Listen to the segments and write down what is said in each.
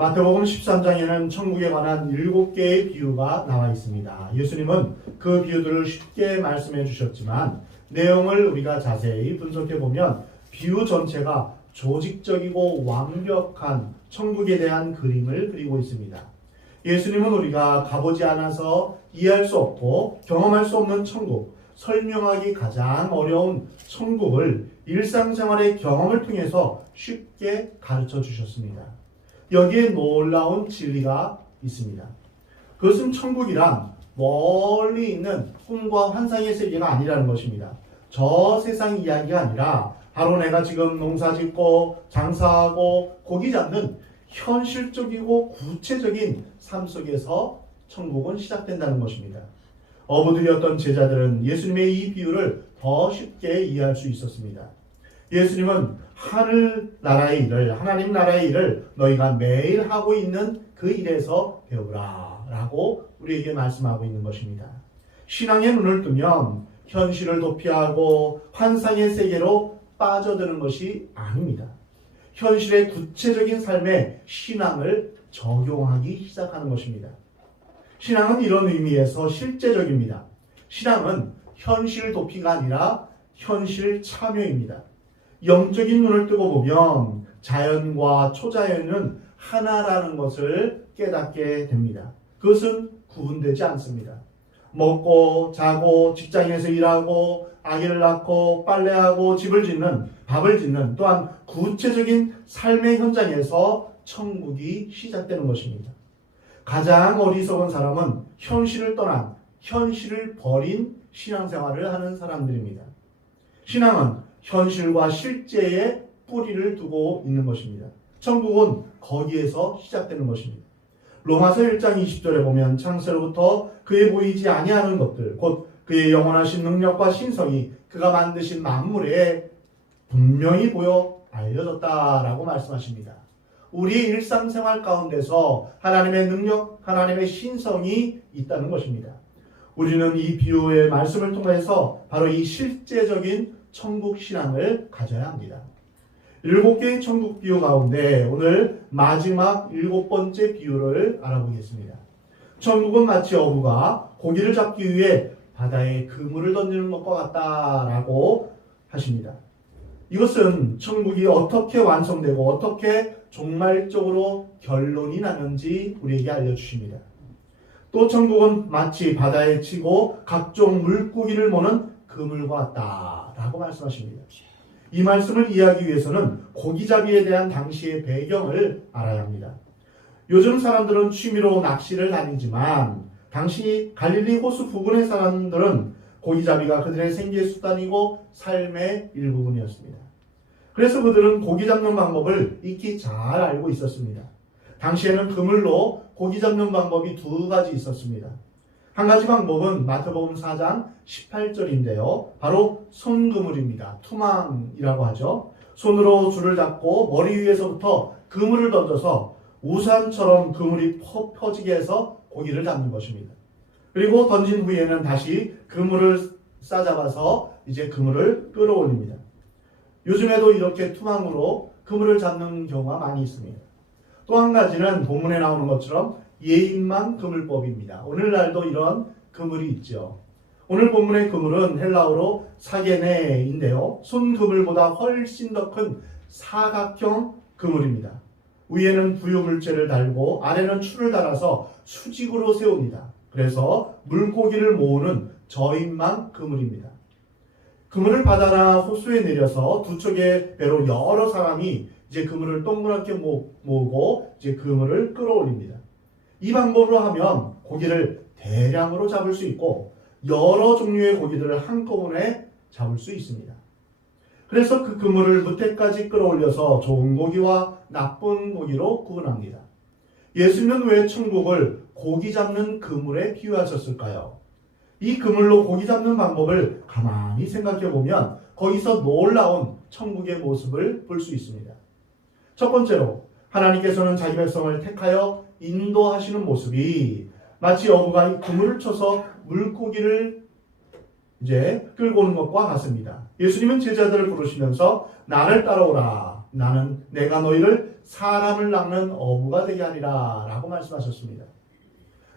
마태복음 13장에는 천국에 관한 7개의 비유가 나와 있습니다. 예수님은 그 비유들을 쉽게 말씀해 주셨지만 내용을 우리가 자세히 분석해 보면 비유 전체가 조직적이고 완벽한 천국에 대한 그림을 그리고 있습니다. 예수님은 우리가 가보지 않아서 이해할 수 없고 경험할 수 없는 천국, 설명하기 가장 어려운 천국을 일상생활의 경험을 통해서 쉽게 가르쳐 주셨습니다. 여기에 놀라운 진리가 있습니다. 그것은 천국이란 멀리 있는 꿈과 환상의 세계가 아니라는 것입니다. 저 세상 이야기가 아니라 바로 내가 지금 농사 짓고 장사하고 고기 잡는 현실적이고 구체적인 삶 속에서 천국은 시작된다는 것입니다. 어부들이었던 제자들은 예수님의 이 비유를 더 쉽게 이해할 수 있었습니다. 예수님은 하늘나라의 일을, 하나님 나라의 일을 너희가 매일 하고 있는 그 일에서 배우라 라고 우리에게 말씀하고 있는 것입니다. 신앙의 눈을 뜨면 현실을 도피하고 환상의 세계로 빠져드는 것이 아닙니다. 현실의 구체적인 삶에 신앙을 적용하기 시작하는 것입니다. 신앙은 이런 의미에서 실제적입니다. 신앙은 현실 도피가 아니라 현실 참여입니다. 영적인 눈을 뜨고 보면 자연과 초자연은 하나라는 것을 깨닫게 됩니다. 그것은 구분되지 않습니다. 먹고 자고 직장에서 일하고 아기를 낳고 빨래하고 집을 짓는 밥을 짓는 또한 구체적인 삶의 현장에서 천국이 시작되는 것입니다. 가장 어리석은 사람은 현실을 떠난 현실을 버린 신앙생활을 하는 사람들입니다. 신앙은 현실과 실제에 뿌리를 두고 있는 것입니다. 천국은 거기에서 시작되는 것입니다. 로마서 1장 20절에 보면 창세로부터 그의 보이지 아니하는 것들 곧 그의 영원하신 능력과 신성이 그가 만드신 만물에 분명히 보여 알려졌다라고 말씀하십니다. 우리의 일상생활 가운데서 하나님의 능력, 하나님의 신성이 있다는 것입니다. 우리는 이 비유의 말씀을 통해서 바로 이 실제적인 천국 신앙을 가져야 합니다. 7개의 천국 비유 가운데 오늘 마지막 7번째 비유를 알아보겠습니다. 천국은 마치 어부가 고기를 잡기 위해 바다에 그물을 던지는 것과 같다라고 하십니다. 이것은 천국이 어떻게 완성되고 어떻게 종말적으로 결론이 나는지 우리에게 알려주십니다. 또 천국은 마치 바다에 치고 각종 물고기를 모는 그물과 같다라고 말씀하십니다. 이 말씀을 이해하기 위해서는 고기잡이에 대한 당시의 배경을 알아야 합니다. 요즘 사람들은 취미로 낚시를 다니지만 당시 갈릴리 호수 부근의 사람들은 고기잡이가 그들의 생계수단이고 삶의 일부분이었습니다. 그래서 그들은 고기 잡는 방법을 익히 잘 알고 있었습니다. 당시에는 그물로 고기 잡는 방법이 2가지 있었습니다. 한 가지 방법은 마태복음 4장 18절인데요. 바로 손그물입니다. 투망이라고 하죠. 손으로 줄을 잡고 머리 위에서부터 그물을 던져서 우산처럼 그물이 퍼지게 해서 고기를 잡는 것입니다. 그리고 던진 후에는 다시 그물을 싸잡아서 이제 그물을 끌어올립니다. 요즘에도 이렇게 투망으로 그물을 잡는 경우가 많이 있습니다. 또 한 가지는 본문에 나오는 것처럼 예인망 그물법입니다. 오늘날도 이런 그물이 있죠. 오늘 본문의 그물은 헬라어로 사게네인데요. 손그물보다 훨씬 더 큰 사각형 그물입니다. 위에는 부유물체를 달고 아래는 줄을 달아서 수직으로 세웁니다. 그래서 물고기를 모으는 저인망 그물입니다. 그물을 바다나 호수에 내려서 2척의 배로 여러 사람이 이제 그물을 동그랗게 모으고 이제 그물을 끌어올립니다. 이 방법으로 하면 고기를 대량으로 잡을 수 있고 여러 종류의 고기들을 한꺼번에 잡을 수 있습니다. 그래서 그 그물을 무태까지 끌어올려서 좋은 고기와 나쁜 고기로 구분합니다. 예수님은 왜 천국을 고기 잡는 그물에 비유하셨을까요? 이 그물로 고기 잡는 방법을 가만히 생각해 보면 거기서 놀라운 천국의 모습을 볼 수 있습니다. 첫 번째로 하나님께서는 자기 백성을 택하여 인도하시는 모습이 마치 어부가 그물을 쳐서 물고기를 이제 끌고 오는 것과 같습니다. 예수님은 제자들을 부르시면서 나를 따라오라. 나는 내가 너희를 사람을 낚는 어부가 되게 하리라 라고 말씀하셨습니다.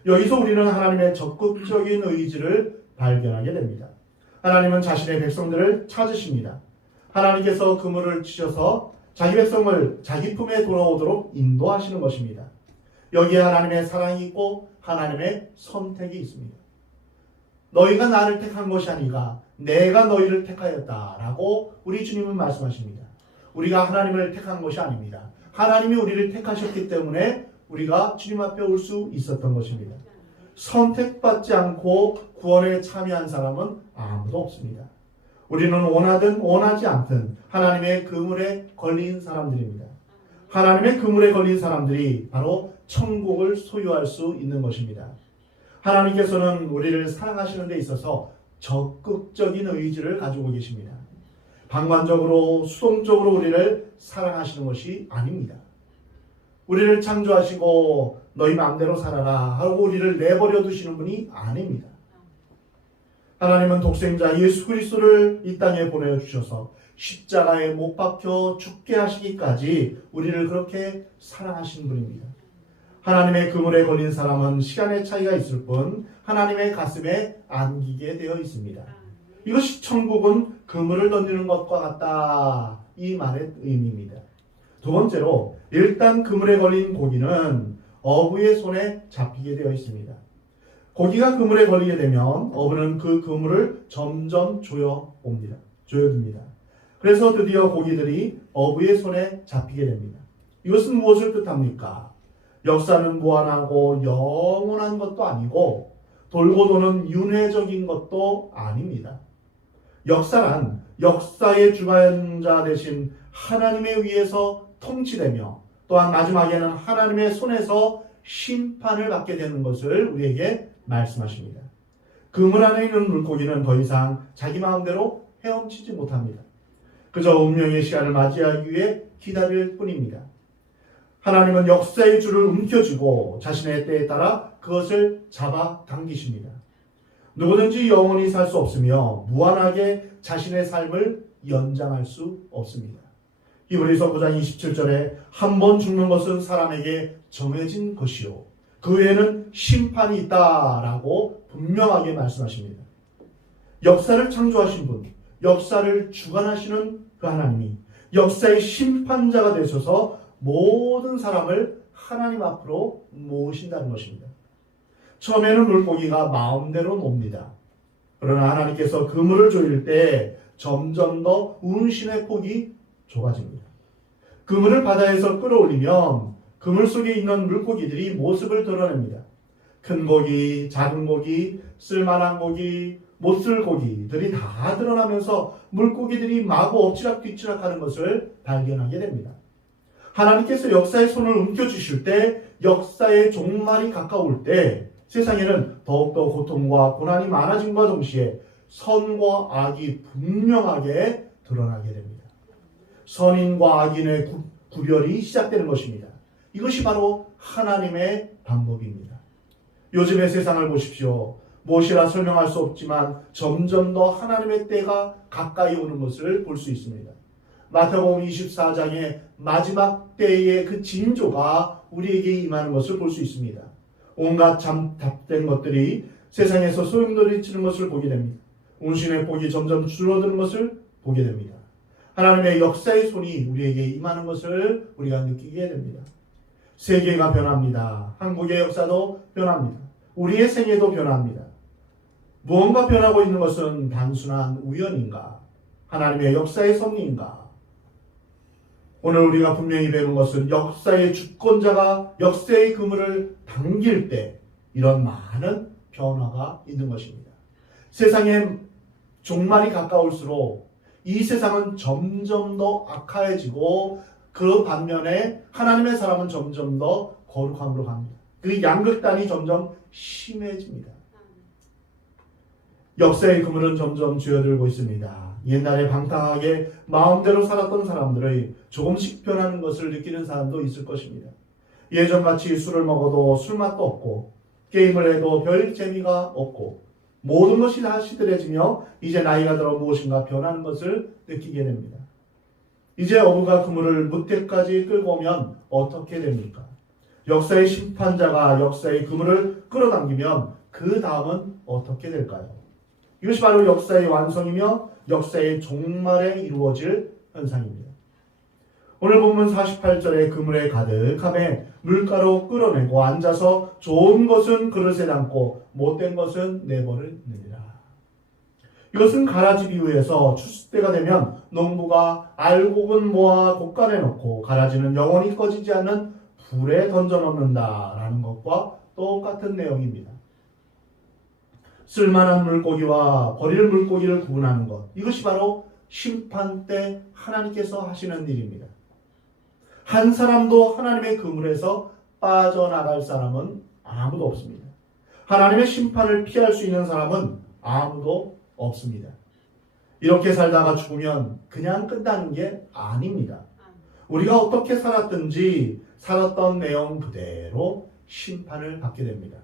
여기서 우리는 하나님의 적극적인 의지를 발견하게 됩니다. 하나님은 자신의 백성들을 찾으십니다. 하나님께서 그물을 치셔서 자기 백성을 자기 품에 돌아오도록 인도하시는 것입니다. 여기에 하나님의 사랑이 있고 하나님의 선택이 있습니다. 너희가 나를 택한 것이 아니라 내가 너희를 택하였다 라고 우리 주님은 말씀하십니다. 우리가 하나님을 택한 것이 아닙니다. 하나님이 우리를 택하셨기 때문에 우리가 주님 앞에 올 수 있었던 것입니다. 선택받지 않고 구원에 참여한 사람은 아무도 없습니다. 우리는 원하든 원하지 않든 하나님의 그물에 걸린 사람들입니다. 하나님의 그물에 걸린 사람들이 바로 천국을 소유할 수 있는 것입니다. 하나님께서는 우리를 사랑하시는 데 있어서 적극적인 의지를 가지고 계십니다. 방관적으로 수동적으로 우리를 사랑하시는 것이 아닙니다. 우리를 창조하시고 너희 마음대로 살아라 하고 우리를 내버려 두시는 분이 아닙니다. 하나님은 독생자 예수 그리스도를 이 땅에 보내주셔서 십자가에 못 박혀 죽게 하시기까지 우리를 그렇게 사랑하신 분입니다. 하나님의 그물에 걸린 사람은 시간의 차이가 있을 뿐 하나님의 가슴에 안기게 되어 있습니다. 이것이 천국은 그물을 던지는 것과 같다, 이 말의 의미입니다. 두 번째로 일단 그물에 걸린 고기는 어부의 손에 잡히게 되어 있습니다. 고기가 그물에 걸리게 되면 어부는 그 그물을 점점 조여듭니다. 그래서 드디어 고기들이 어부의 손에 잡히게 됩니다. 이것은 무엇을 뜻합니까? 역사는 무한하고 영원한 것도 아니고 돌고 도는 윤회적인 것도 아닙니다. 역사란 역사의 주관자 되신 하나님에 의해서 통치되며 또한 마지막에는 하나님의 손에서 심판을 받게 되는 것을 우리에게 말씀하십니다. 그물 안에 있는 물고기는 더 이상 자기 마음대로 헤엄치지 못합니다. 그저 운명의 시간을 맞이하기 위해 기다릴 뿐입니다. 하나님은 역사의 줄을 움켜쥐고 자신의 때에 따라 그것을 잡아 당기십니다. 누구든지 영원히 살 수 없으며 무한하게 자신의 삶을 연장할 수 없습니다. 히브리서 9장 27절에 한 번 죽는 것은 사람에게 정해진 것이요 그 외에는 심판이 있다라고 분명하게 말씀하십니다. 역사를 창조하신 분, 역사를 주관하시는 그 하나님이 역사의 심판자가 되셔서 모든 사람을 하나님 앞으로 모으신다는 것입니다. 처음에는 물고기가 마음대로 놉니다. 그러나 하나님께서 그물을 조일 때 점점 더 운신의 폭이 좁아집니다. 그물을 바다에서 끌어올리면 그물 속에 있는 물고기들이 모습을 드러냅니다. 큰 고기, 작은 고기, 쓸만한 고기, 못쓸 고기들이 다 드러나면서 물고기들이 마구 엎치락뒤치락 하는 것을 발견하게 됩니다. 하나님께서 역사의 손을 움켜쥐실 때, 역사의 종말이 가까울 때 세상에는 더욱더 고통과 고난이 많아짐과 동시에 선과 악이 분명하게 드러나게 됩니다. 선인과 악인의 구별이 시작되는 것입니다. 이것이 바로 하나님의 방법입니다. 요즘의 세상을 보십시오. 무엇이라 설명할 수 없지만 점점 더 하나님의 때가 가까이 오는 것을 볼 수 있습니다. 마태복음 24장의 마지막 때의 그 징조가 우리에게 임하는 것을 볼 수 있습니다. 온갖 잡된 것들이 세상에서 소용돌이치는 것을 보게 됩니다. 운신의 복이 점점 줄어드는 것을 보게 됩니다. 하나님의 역사의 손이 우리에게 임하는 것을 우리가 느끼게 됩니다. 세계가 변합니다. 한국의 역사도 변합니다. 우리의 생애도 변합니다. 무언가 변하고 있는 것은 단순한 우연인가? 하나님의 역사의 섭리인가? 오늘 우리가 분명히 배우는 것은 역사의 주권자가 역사의 그물을 당길 때 이런 많은 변화가 있는 것입니다. 세상의 종말이 가까울수록 이 세상은 점점 더 악화해지고 그 반면에 하나님의 사람은 점점 더 거룩함으로 갑니다. 그 양극단이 점점 심해집니다. 역사의 그물은 점점 쥐어들고 있습니다. 옛날에 방탕하게 마음대로 살았던 사람들의 조금씩 변하는 것을 느끼는 사람도 있을 것입니다. 예전같이 술을 먹어도 술맛도 없고 게임을 해도 별 재미가 없고 모든 것이 다 시들해지며 이제 나이가 들어 무엇인가 변하는 것을 느끼게 됩니다. 이제 어부가 그물을 뭇대까지 끌고 오면 어떻게 됩니까? 역사의 심판자가 역사의 그물을 끌어당기면 그 다음은 어떻게 될까요? 이것이 바로 역사의 완성이며 역사의 종말에 이루어질 현상입니다. 오늘 본문 48절에 그물에 가득함에 물가로 끌어내고 앉아서 좋은 것은 그릇에 담고 못된 것은 내버리느니라. 이것은 가라지 비유에서 추수 때가 되면 농부가 알곡은 모아 곡간에 넣고 가라지는 영원히 꺼지지 않는 불에 던져 넣는다라는 것과 똑같은 내용입니다. 쓸만한 물고기와 버릴 물고기를 구분하는 것, 이것이 바로 심판 때 하나님께서 하시는 일입니다. 한 사람도 하나님의 그물에서 빠져나갈 사람은 아무도 없습니다. 하나님의 심판을 피할 수 있는 사람은 아무도 없습니다. 이렇게 살다가 죽으면 그냥 끝나는 게 아닙니다. 우리가 어떻게 살았든지 살았던 내용 그대로 심판을 받게 됩니다.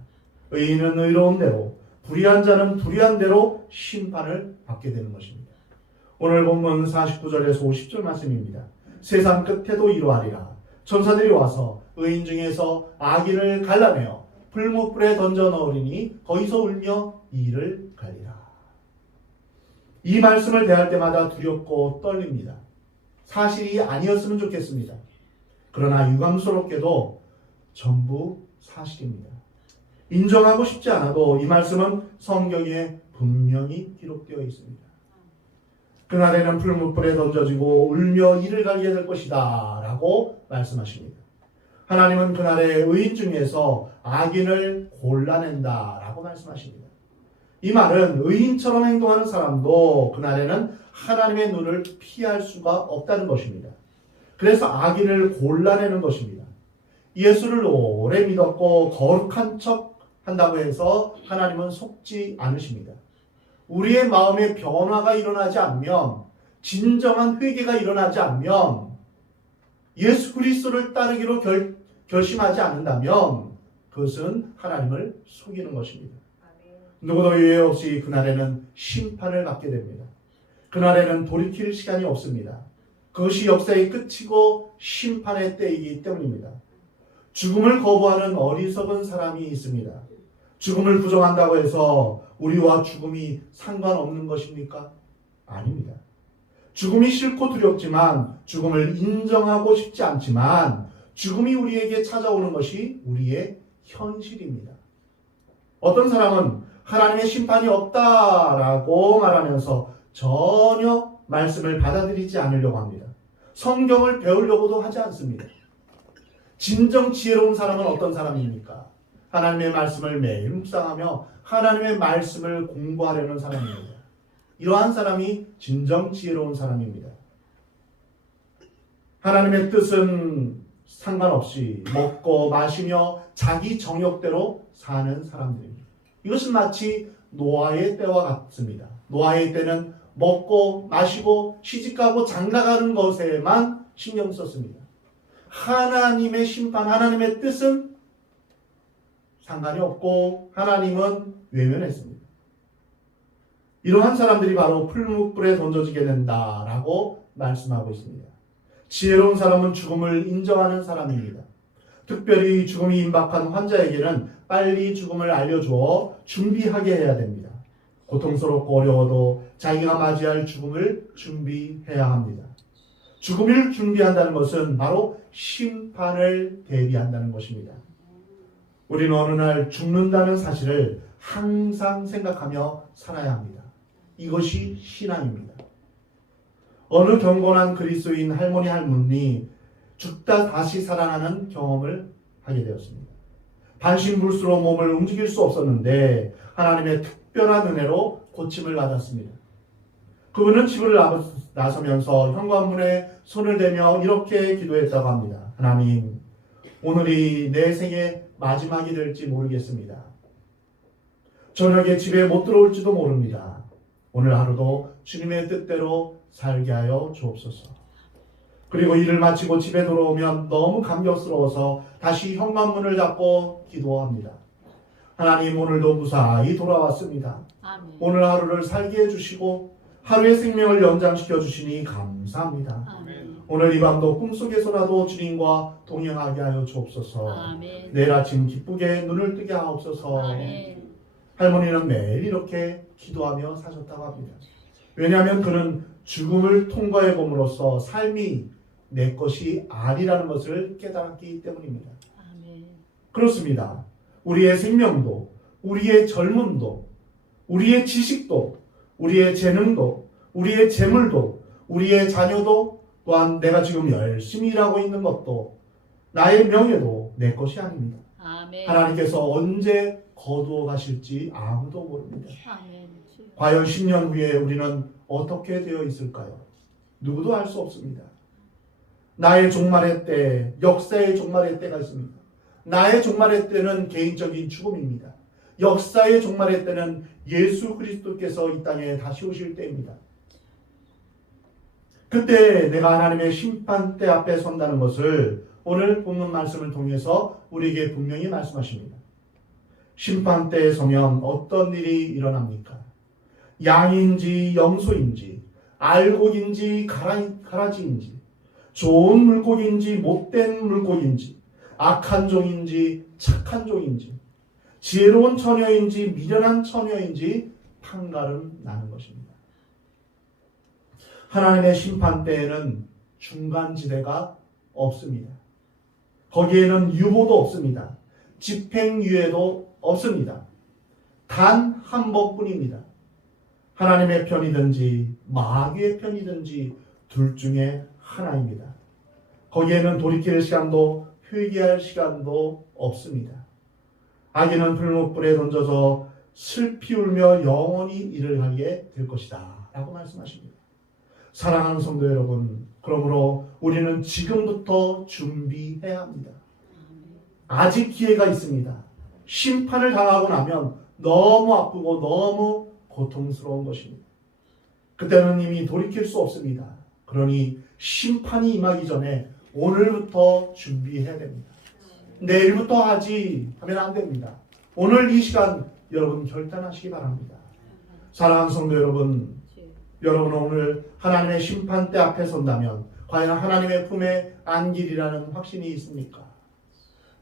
의인은 의로운 대로, 불의한 자는 불의한 대로 심판을 받게 되는 것입니다. 오늘 본문 49절에서 50절 말씀입니다. 세상 끝에도 이러하리라. 천사들이 와서 의인 중에서 악인을 갈라내어 풀무불에 던져 넣으리니 거기서 울며 이를 갈리라. 이 말씀을 대할 때마다 두렵고 떨립니다. 사실이 아니었으면 좋겠습니다. 그러나 유감스럽게도 전부 사실입니다. 인정하고 싶지 않아도 이 말씀은 성경에 분명히 기록되어 있습니다. 그날에는 풀무불에 던져지고 울며 이를 갈게 될 것이다 라고 말씀하십니다. 하나님은 그날에 의인 중에서 악인을 골라낸다 라고 말씀하십니다. 이 말은 의인처럼 행동하는 사람도 그날에는 하나님의 눈을 피할 수가 없다는 것입니다. 그래서 악인을 골라내는 것입니다. 예수를 오래 믿었고 거룩한 척 한다고 해서 하나님은 속지 않으십니다. 우리의 마음의 변화가 일어나지 않으면, 진정한 회개가 일어나지 않으면, 예수 그리스도를 따르기로 결심하지 않는다면 그것은 하나님을 속이는 것입니다. 누구도 예외 없이 그날에는 심판을 받게 됩니다. 그날에는 돌이킬 시간이 없습니다. 그것이 역사의 끝이고 심판의 때이기 때문입니다. 죽음을 거부하는 어리석은 사람이 있습니다. 죽음을 부정한다고 해서 우리와 죽음이 상관없는 것입니까? 아닙니다. 죽음이 싫고 두렵지만, 죽음을 인정하고 싶지 않지만 죽음이 우리에게 찾아오는 것이 우리의 현실입니다. 어떤 사람은 하나님의 심판이 없다라고 말하면서 전혀 말씀을 받아들이지 않으려고 합니다. 성경을 배우려고도 하지 않습니다. 진정 지혜로운 사람은 어떤 사람입니까? 하나님의 말씀을 매일 묵상하며 하나님의 말씀을 공부하려는 사람입니다. 이러한 사람이 진정 지혜로운 사람입니다. 하나님의 뜻은 상관없이 먹고 마시며 자기 정욕대로 사는 사람들입니다. 이것은 마치 노아의 때와 같습니다. 노아의 때는 먹고 마시고 시집가고 장가가는 것에만 신경 썼습니다. 하나님의 심판, 하나님의 뜻은 상관이 없고 하나님은 외면했습니다. 이러한 사람들이 바로 풀무불에 던져지게 된다라고 말씀하고 있습니다. 지혜로운 사람은 죽음을 인정하는 사람입니다. 특별히 죽음이 임박한 환자에게는 빨리 죽음을 알려주어 준비하게 해야 됩니다. 고통스럽고 어려워도 자기가 맞이할 죽음을 준비해야 합니다. 죽음을 준비한다는 것은 바로 심판을 대비한다는 것입니다. 우리는 어느 날 죽는다는 사실을 항상 생각하며 살아야 합니다. 이것이 신앙입니다. 어느 경건한 그리스도인 할머니 죽다 다시 살아나는 경험을 하게 되었습니다. 반신불수로 몸을 움직일 수 없었는데 하나님의 특별한 은혜로 고침을 받았습니다. 그분은 집을 나서면서 현관문에 손을 대며 이렇게 기도했다고 합니다. 하나님, 오늘이 내 생의 마지막이 될지 모르겠습니다. 저녁에 집에 못 들어올지도 모릅니다. 오늘 하루도 주님의 뜻대로 살게 하여 주옵소서. 그리고 일을 마치고 집에 돌아오면 너무 감격스러워서 다시 현관문을 잡고 기도합니다. 하나님, 오늘도 무사히 돌아왔습니다. 아멘. 오늘 하루를 살게 해주시고 하루의 생명을 연장시켜 주시니 감사합니다. 아멘. 오늘 이 밤도 꿈속에서라도 주님과 동행하게 하여 주옵소서. 아멘. 내일 아침 기쁘게 눈을 뜨게 하옵소서. 아멘. 할머니는 매일 이렇게 기도하며 사셨다고 합니다. 왜냐하면 그는 죽음을 통과해 봄으로써 삶이 내 것이 아니라는 것을 깨달았기 때문입니다. 아멘. 그렇습니다. 우리의 생명도, 우리의 젊음도, 우리의 지식도, 우리의 재능도, 우리의 재물도, 우리의 자녀도, 또한 내가 지금 열심히 일하고 있는 것도, 나의 명예도 내 것이 아닙니다. 아멘. 하나님께서 언제 거두어 가실지 아무도 모릅니다. 아멘. 과연 10년 후에 우리는 어떻게 되어 있을까요? 누구도 알 수 없습니다. 나의 종말의 때, 역사의 종말의 때가 있습니다. 나의 종말의 때는 개인적인 죽음입니다. 역사의 종말의 때는 예수 그리스도께서 이 땅에 다시 오실 때입니다. 그때 내가 하나님의 심판대 앞에 선다는 것을 오늘 본문 말씀을 통해서 우리에게 분명히 말씀하십니다. 심판대에 서면 어떤 일이 일어납니까? 양인지 염소인지 알곡인지 가라지인지 좋은 물고기인지 못된 물고기인지 악한 종인지 착한 종인지 지혜로운 처녀인지 미련한 처녀인지 판가름 나는 것입니다. 하나님의 심판대에는 중간지대가 없습니다. 거기에는 유보도 없습니다. 집행유예도 없습니다. 단 한 번뿐입니다. 하나님의 편이든지 마귀의 편이든지 둘 중에 하나입니다. 거기에는 돌이킬 시간도 회개할 시간도 없습니다. 악인은 불못불에 던져서 슬피 울며 영원히 일을 하게 될 것이다 라고 말씀하십니다. 사랑하는 성도 여러분, 그러므로 우리는 지금부터 준비해야 합니다. 아직 기회가 있습니다. 심판을 당하고 나면 너무 아프고 너무 고통스러운 것입니다. 그때는 이미 돌이킬 수 없습니다. 그러니 심판이 임하기 전에 오늘부터 준비해야 됩니다. 내일부터 하지 하면 안 됩니다. 오늘 이 시간 여러분 결단하시기 바랍니다. 사랑하는 성도 여러분, 여러분은 오늘 하나님의 심판대 앞에 선다면 과연 하나님의 품에 안기리라는 확신이 있습니까?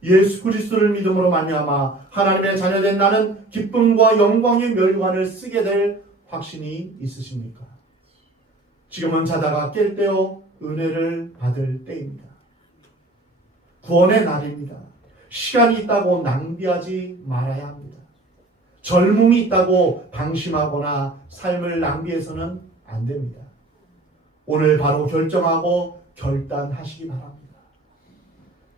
예수 그리스도를 믿음으로 말미암아 하나님의 자녀된 나는 기쁨과 영광의 멸관을 쓰게 될 확신이 있으십니까? 지금은 자다가 깰 때요 은혜를 받을 때입니다. 구원의 날입니다. 시간이 있다고 낭비하지 말아야 합니다. 젊음이 있다고 방심하거나 삶을 낭비해서는 안 됩니다. 오늘 바로 결정하고 결단하시기 바랍니다.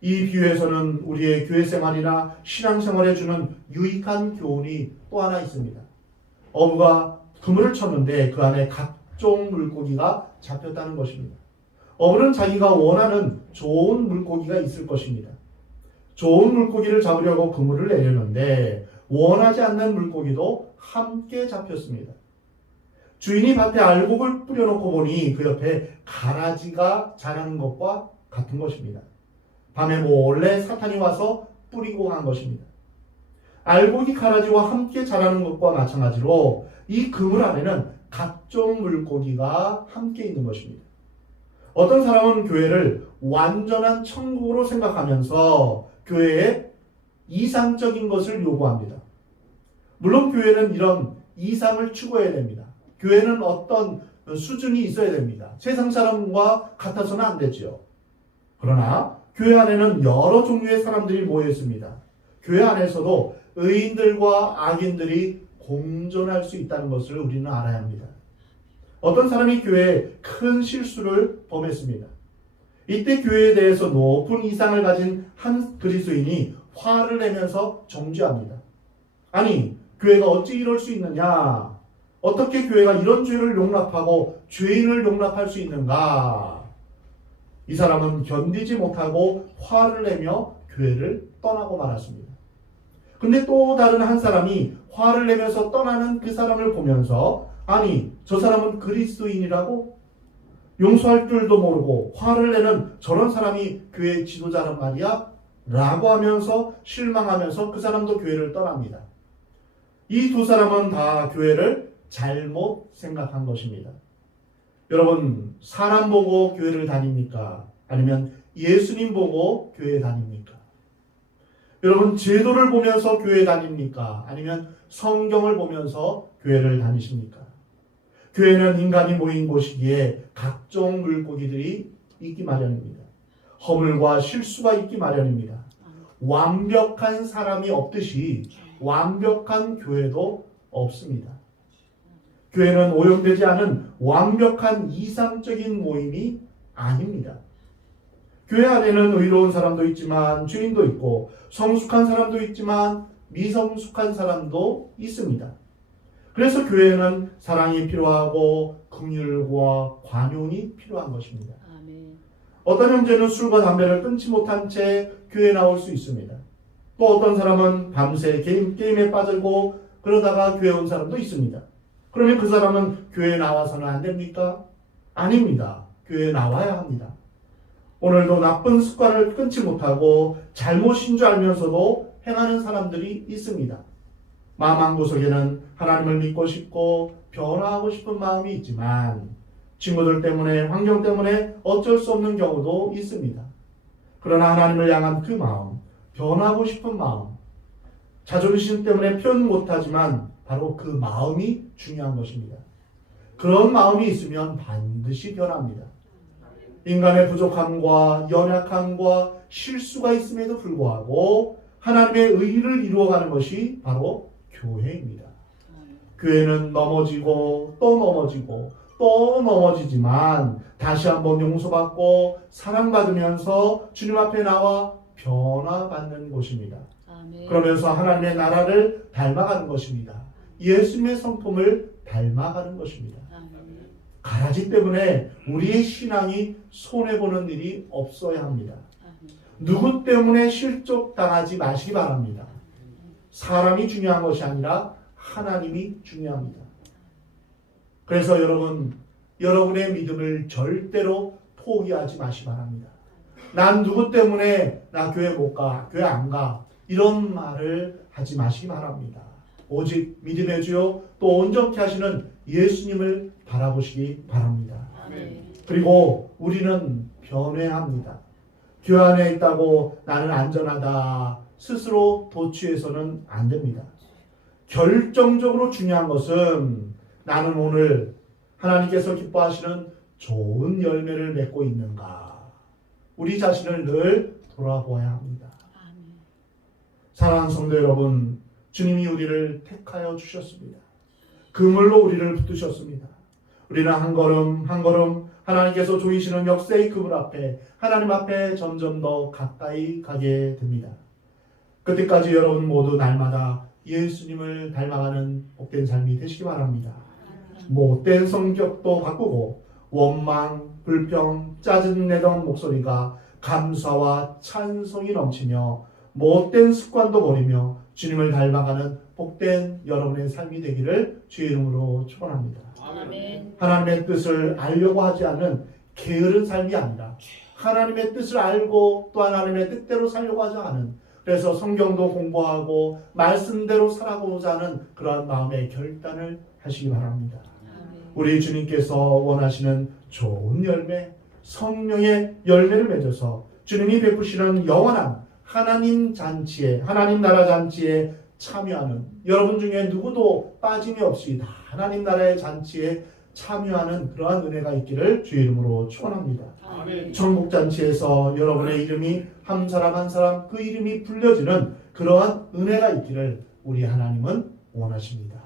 이 비유에서는 우리의 교회 생활이나 신앙생활에 주는 유익한 교훈이 또 하나 있습니다. 어부가 그물을 쳤는데 그 안에 각종 물고기가 잡혔다는 것입니다. 어부는 자기가 원하는 좋은 물고기가 있을 것입니다. 좋은 물고기를 잡으려고 그물을 내렸는데 원하지 않는 물고기도 함께 잡혔습니다. 주인이 밭에 알곡을 뿌려놓고 보니 그 옆에 가라지가 자라는 것과 같은 것입니다. 밤에 몰래 사탄이 와서 뿌리고 간 것입니다. 알곡이 가라지와 함께 자라는 것과 마찬가지로 이 그물 안에는 각종 물고기가 함께 있는 것입니다. 어떤 사람은 교회를 완전한 천국으로 생각하면서 교회에 이상적인 것을 요구합니다. 물론 교회는 이런 이상을 추구해야 됩니다. 교회는 어떤 수준이 있어야 됩니다. 세상 사람과 같아서는 안 되죠. 그러나 교회 안에는 여러 종류의 사람들이 모여 있습니다. 교회 안에서도 의인들과 악인들이 공존할 수 있다는 것을 우리는 알아야 합니다. 어떤 사람이 교회에 큰 실수를 범했습니다. 이때 교회에 대해서 높은 이상을 가진 한 그리스도인이 화를 내면서 정죄합니다. 아니, 교회가 어찌 이럴 수 있느냐? 어떻게 교회가 이런 죄를 용납하고 죄인을 용납할 수 있는가? 이 사람은 견디지 못하고 화를 내며 교회를 떠나고 말았습니다. 근데 또 다른 한 사람이 화를 내면서 떠나는 그 사람을 보면서 아니, 저 사람은 그리스도인이라고? 용서할 줄도 모르고 화를 내는 저런 사람이 교회 지도자란 말이야? 라고 하면서 실망하면서 그 사람도 교회를 떠납니다. 이 두 사람은 다 교회를 잘못 생각한 것입니다. 여러분, 사람 보고 교회를 다닙니까? 아니면 예수님 보고 교회 다닙니까? 여러분, 제도를 보면서 교회 다닙니까? 아니면 성경을 보면서 교회를 다니십니까? 교회는 인간이 모인 곳이기에 각종 물고기들이 있기 마련입니다. 허물과 실수가 있기 마련입니다. 완벽한 사람이 없듯이 완벽한 교회도 없습니다. 교회는 오염되지 않은 완벽한 이상적인 모임이 아닙니다. 교회 안에는 의로운 사람도 있지만 주인도 있고 성숙한 사람도 있지만 미성숙한 사람도 있습니다. 그래서 교회는 사랑이 필요하고 긍휼과 관용이 필요한 것입니다. 아멘. 어떤 형제는 술과 담배를 끊지 못한 채 교회에 나올 수 있습니다. 또 어떤 사람은 밤새 게임에 빠지고 그러다가 교회 온 사람도 있습니다. 그러면 그 사람은 교회에 나와서는 안 됩니까? 아닙니다. 교회에 나와야 합니다. 오늘도 나쁜 습관을 끊지 못하고 잘못인 줄 알면서도 행하는 사람들이 있습니다. 마음 한구석에는 하나님을 믿고 싶고 변화하고 싶은 마음이 있지만 친구들 때문에, 환경 때문에 어쩔 수 없는 경우도 있습니다. 그러나 하나님을 향한 그 마음, 변하고 싶은 마음, 자존심 때문에 표현 못하지만 바로 그 마음이 중요한 것입니다. 그런 마음이 있으면 반드시 변합니다. 인간의 부족함과 연약함과 실수가 있음에도 불구하고 하나님의 의를 이루어가는 것이 바로 교회입니다. 교회는 넘어지고 또 넘어지고 또 넘어지지만 다시 한번 용서받고 사랑받으면서 주님 앞에 나와 변화받는 곳입니다. 아멘. 그러면서 하나님의 나라를 닮아가는 것입니다. 예수님의 성품을 닮아가는 것입니다. 아멘. 가라지 때문에 우리의 신앙이 손해보는 일이 없어야 합니다. 아멘. 누구 때문에 실족당하지 마시기 바랍니다. 사람이 중요한 것이 아니라 하나님이 중요합니다. 그래서 여러분의 믿음을 절대로 포기하지 마시기 바랍니다. 난 누구 때문에 나 교회 못 가, 교회 안 가, 이런 말을 하지 마시기 바랍니다. 오직 믿음의 주요 또 온전케 하시는 예수님을 바라보시기 바랍니다. 아멘. 그리고 우리는 변해야 합니다. 교회 안에 있다고 나는 안전하다 스스로 도취해서는 안 됩니다. 결정적으로 중요한 것은 나는 오늘 하나님께서 기뻐하시는 좋은 열매를 맺고 있는가, 우리 자신을 늘 돌아보아야 합니다. 아멘. 사랑하는 성도 여러분, 주님이 우리를 택하여 주셨습니다. 그물로 우리를 붙드셨습니다. 우리는 한 걸음 한 걸음 하나님께서 조이시는 역사의 그물 앞에, 하나님 앞에 점점 더 가까이 가게 됩니다. 그때까지 여러분 모두 날마다 예수님을 닮아가는 복된 삶이 되시기 바랍니다. 못된 성격도 바꾸고 원망, 불평, 짜증내던 목소리가 감사와 찬송이 넘치며 못된 습관도 버리며 주님을 닮아가는 복된 여러분의 삶이 되기를 주의 이름으로 축원합니다. 아멘. 하나님의 뜻을 알려고 하지 않은 게으른 삶이 아니라 하나님의 뜻을 알고 또 하나님의 뜻대로 살려고 하지 않은, 그래서 성경도 공부하고 말씀대로 살아가고자 하는 그러한 마음의 결단을 하시기 바랍니다. 아멘. 우리 주님께서 원하시는 좋은 열매, 성령의 열매를 맺어서 주님이 베푸시는 영원한 하나님 잔치에, 하나님 나라 잔치에 참여하는, 여러분 중에 누구도 빠짐이 없이 다 하나님 나라의 잔치에 참여하는 그러한 은혜가 있기를 주의 이름으로 축원합니다. 아멘. 천국 잔치에서 여러분의 이름이 한 사람 한 사람 그 이름이 불려지는 그러한 은혜가 있기를 우리 하나님은 원하십니다.